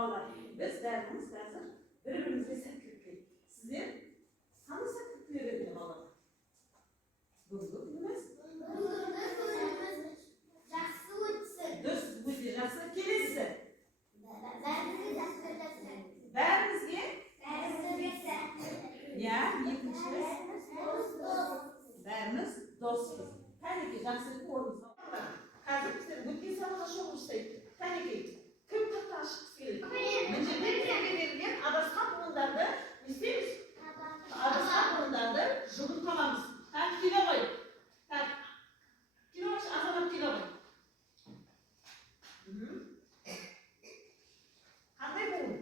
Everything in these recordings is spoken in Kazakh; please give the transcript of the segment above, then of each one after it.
Vallahi biz derdimiz hazır. Birbirimize sәттілік. Sizler қандай сәттіліктер береді балаға? Бүгінгі күніміз жақсы өтсін. Дұрыс, өте жақсы. Келесі. Бәрімізге Иә, екіншіміз бәріміз доспыз. Кәнекей, жақсы орнымызға. Қазір біздер өткен сабаққа шоу ұстайды. Кәнекей, кім қатты ашыққысы келеді? Міндетті түрде берілген адасқан буындарды не істейміз? Адасқан буындарды жұмып қаламыз. Так, келе ғой. Так, келе қойшы, азамат келе ғой. Қандай буын?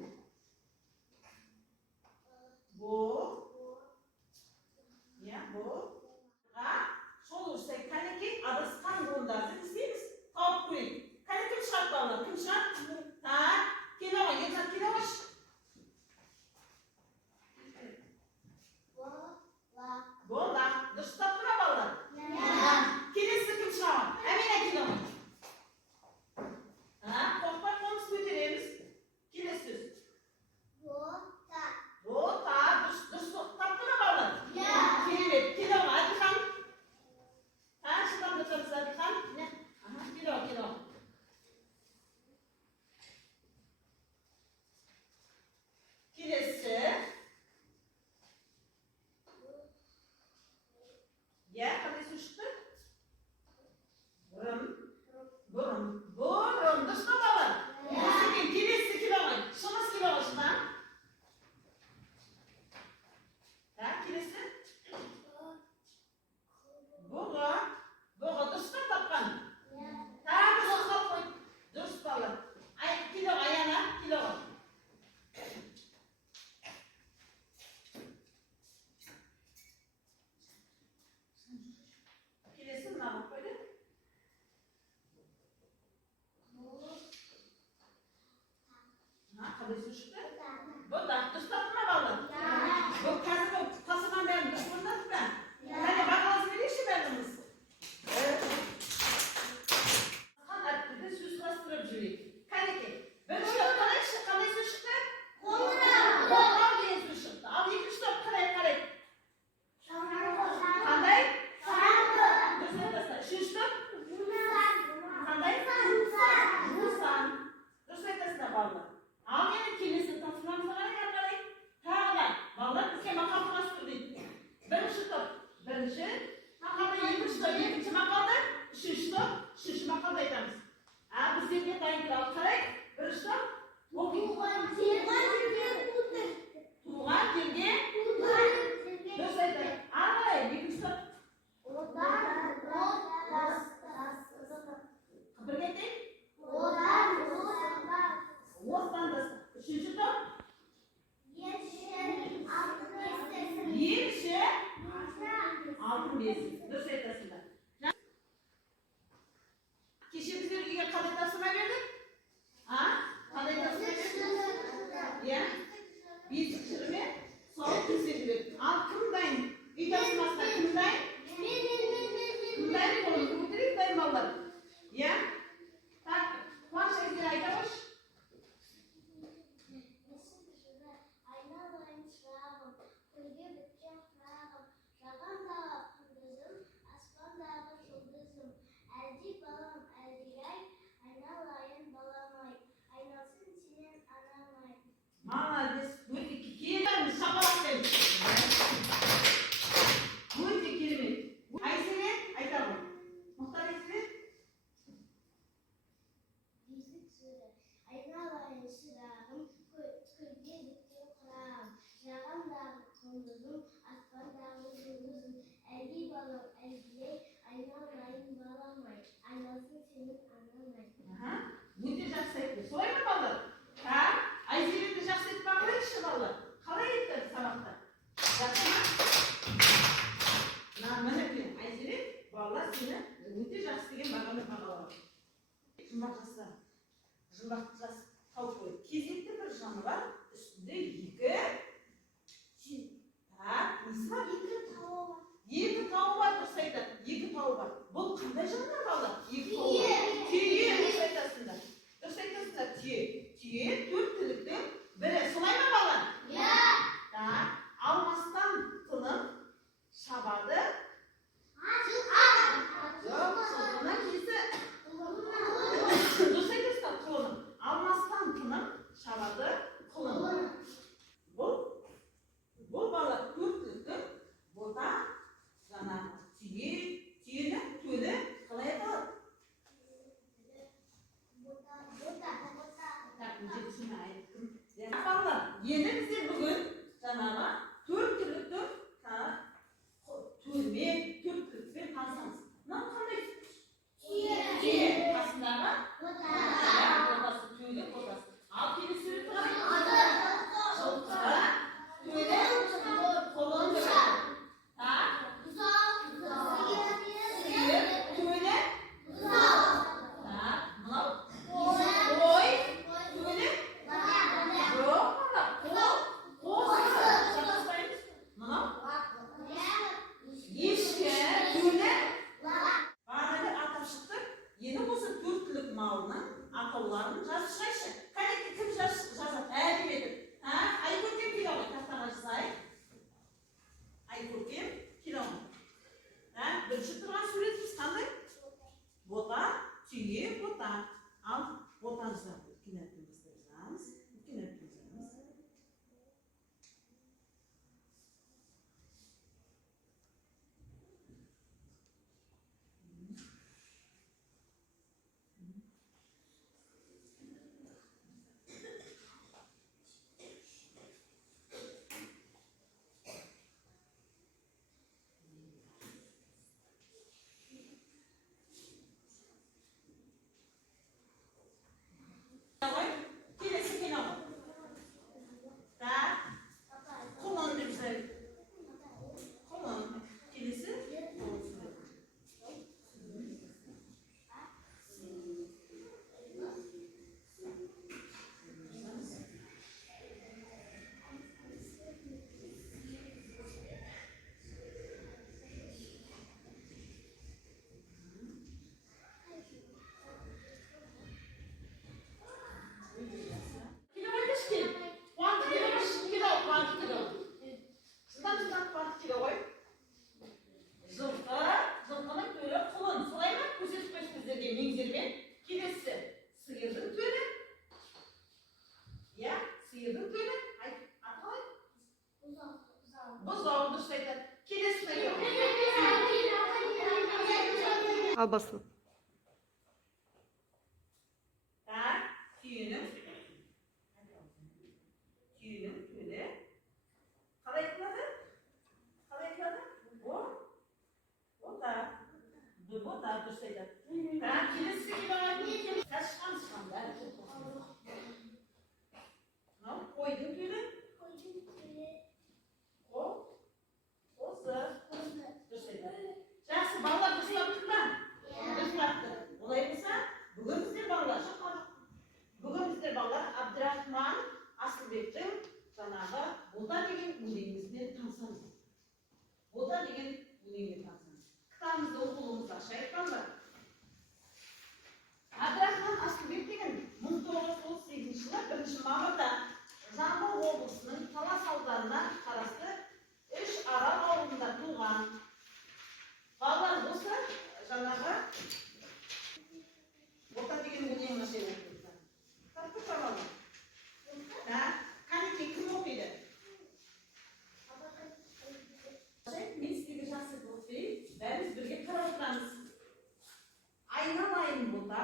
Сол ұрсай кәнекей адасқан буындарды істейміз. Тауып көрейік. Кәнекей шығарып балалар. Кім шығар? Так, келе ғой. Ержан келе қойшы. Болақ. Дұрыстап тұра балалар. Келесі кім шығар? Әмина келе ғой. Тоқпай қолымыз көтереміз. Келесі сөз. Бота. Дұрыстап тұра балалар. Керемет. Келе ғой. Әділхан. Шыдамды тұрмыз Әділхан. Келе ғой, келе ғой. Келесі. Қандай сөз шықты? Бұрын. Дұрыс па балалар? Келесі келе ғой. Шығыс келе ғой шыдан. Келесі. Бұғы. Дұрыс па тапқан? Дұрыс па қой. Дұрыс балалар. Келе ғой, аяна. Келе ғой. Келесі мына қойды. Қандай сөз шықты? Бұтақ. Дұрыс па балалар? Бұл қазір тасыған бәрін дұрыс болдық па? Кәне бағаласын берейікші бәріміз. Әріптерді сөз құрастырып жүрейік. Кәнекей, бірінші топ қарайықшы, қандай сөз шықты? Қоңырау деген сөз шықты. Ал екінші топ қарайық. Қандай? Дұрыс айтасыздар. Үшінші топ? Қандай? Жусан. Дұрыс айтасыздар балалар. Ал енді келесі тапсырмамызға қарай. Тағы да балалар бізге мақал құрастыр дейді. Бірінші топ. Бірінші мақалды, екінші мақалды, үшінші топ, үшінші мақалды айтамыз. Біздерге дайын туралы қарайық. Бірінші топ. Туған жерге. Дұрыс айтайық. Ары қарай, екінші топ. Бірге айтайық. Остандас. Үшінші топ. Елші. Алтын бесін. Дұрыс айтасыңдар. Кеше біздер үйге қандай тапсырма бердік? Қандай тапсырма бердік? Бесік шырме, сауық төсек бердік. Ал кім дайын? Үй тапсырмасына кім дайын? Кім дайын? Қолын көтерейік дайын балалар. Так, қуаныш әзір айта қойшы. Молодец. Өте керемет. Шапалақпен. Өте керемет. Айсерен айта ғой. Мұхтар Айсерен. Айналайын шырағым, көлге біткен қырағым, жағамдағы құндызым, аспандағы жұлдызым, әлди балам, әлдилей, айналайын баламай, айналсын сенің анамай. Өте жақсы айтты. Солай ма балалар? Айсеренді жақсы етіп бағалайықшы балалар. Қалай етті сабақта? Жақсы ма? Мінекей, Айсерен, балалар сені өте жақсы деген бағамен бағалады. Жұмбақ жастар. Жұмбақты жас тауып қойды. Кезекті бір жаны бар, үстінде екі. Несі бар? Екі тауы бар, дұрыс айтады. Екі тауы бар. Бұл қандай жандар балалар? Екі тауы бар. Түйе, дұрыс айтасыңдар. Дұрыс айтасыңдар, түйе. Түйе төрт тілі Енді біздер бүгін жаңағы 4 түрліктің түрмен, 4 түрлікпен танысамыз. Мынау қандай? Түйе. Қасындағы? Ботасы. Түйелі ботасы. Ал келесі суретті қарайық. Жылқы. Түйелі. Қолын көреді. Сиыр. Түйелі. Мынау? Қой. Түйелі. Малының атауларын жазып шығайшы. Қанекті кім жазады? Әдеп етіп. Айкөркем келе ғой, тақтаға жазайық. Айкөркем келе ғой. Бірінші тұрған суретіміз қандай? Бота, түйе, бота. Ал ботаны жазамыз. Үлкен әріптерімізді жазамыз. Үлкен әріптерімізді жазамыз. Албасын. Түйенің төлі. Қалай айтылады? Бота. Бота, дұрыс айтады. Келесі келесі. Мынау қойдың төлі. Қозы. Дұрыс айтады. Жақсы, балалар дұрыстап тұр ма? Дұрыстапты. Олай болса, бүгін біздер балалар Абдрахман Асылбектің жаңағы бота деген өлеңімізбен танысамыз. Кітабымызды оқулығымызды ашайық балалар. Абдрахман Асылбек деген 1938 жылы 1 мамырда Жамбыл облысының Талас ауданына қарасты Үшарал ауылында туған. Балалар осы жаңағы бота деген өлең ашайық оқиды. Тапты балалар. Қанекей кім оқиды? Мен сіздерге жақсы оқиын. Бәріміз бірге қарап отырамыз. Айналайын бота,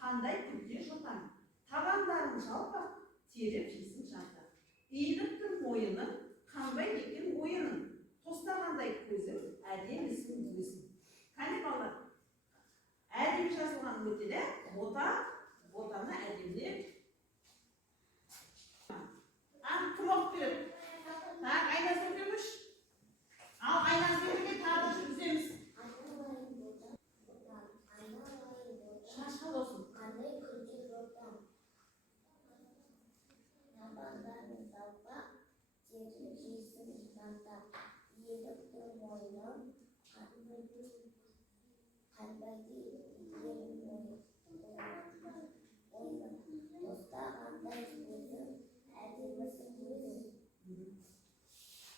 қандай күлте жұтаң. Табандарын жалпақ, теріп жесін жантақ. Иіліктің мойының, қанбай екен ойының. Тостағандай көзің, әдемісің өзің. Қане балалар? Әдем жазылған өтеді, ботаны әдемдеп. Кім оқып береді? Айназын көрміш? Ал айназын көрген тағы жүргіземіз. Шашқа болсын. Қандай күлте жұтаң. Табандарын жалпақ, теріп жесін жантақ. Иіліктің мойның, қанбайды ерін ойның. Тостағандай көзің, әдемісің өзің.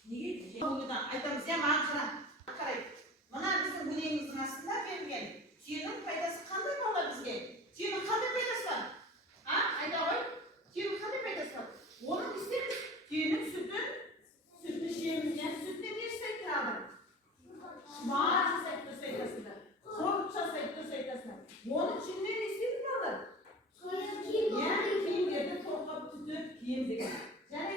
Неге? Айтамыз, маған қарай. Мына біздің өлеңіміздің астында берілген түйенің пайдасы қандай балалар бізге? Түйенің қандай пайдасы бар? Айта ғой. Түйенің қандай пайдасы бар? Оны не істейміз? Түйенің сүтті ішеміз. Сүттен не істейді тұрады? Шұмар жасайды, дұрыс айтасыңдар. Қорып жасайды, дұрыс айтасыңдар. Оның жүнінен не істейді балалар? Киімдерді тоқып, түтіп, киім деген. Және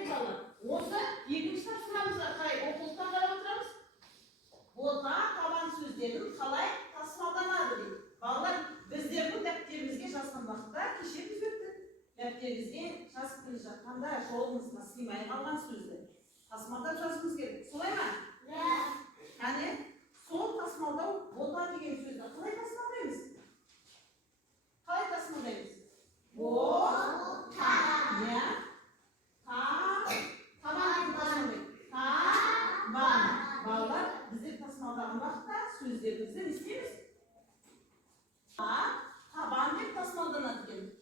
сөздеріңізге жазып келе жатқанда жолыңызға сыймай қалған сөзді тасымалдап жазуыңыз керек. Солай ма? Яғни сол тасымалдау бота деген сөзді қалай тасымалдаймыз? Қалай тасымалдаймыз? Бота. Иә. Табан тасымалдайды. Табан. Балалар, біздер тасымалдаған уақытта сөздерімізді не істейміз? Табан деп тасымалданады екен.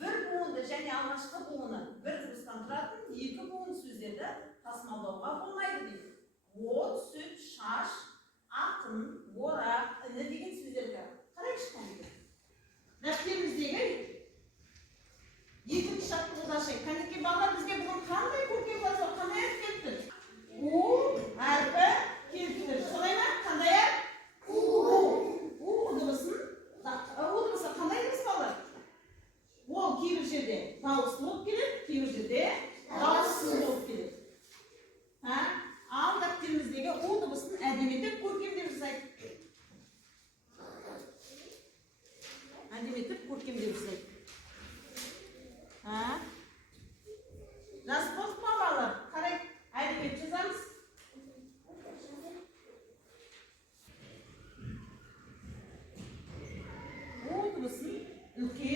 Бір буынды және алғашқы буыны бір дыбыстан тұратын екі буын сөздерді тасымалдауға болмайды дейді. От, сүт, шаш, ақын, орақ, іні деген сөздерді қалай шыққан екен? Дәптеріміздегі екінші жаттығуды ашайық. Кәнекей балалар, бізге бүгін қандай көркем жазу, қандай әріп келіп тұр? У әрпі келіп тұр. Солай ма? Қандай әріп? У дыбысын. У дыбысы қандай дыбыс балалар? Ол кейбір жерде дауысты болып келеді, кейбір жерде дауыссыз болып келеді. Ал дәптеріміздегі у дыбысын әдеметіп көркемдеп жасайық. Әдеметіп көркемдеп жасайық. Жазып болдық па балалар? Қарай, әдемет жазамыз. У дыбысын үлкен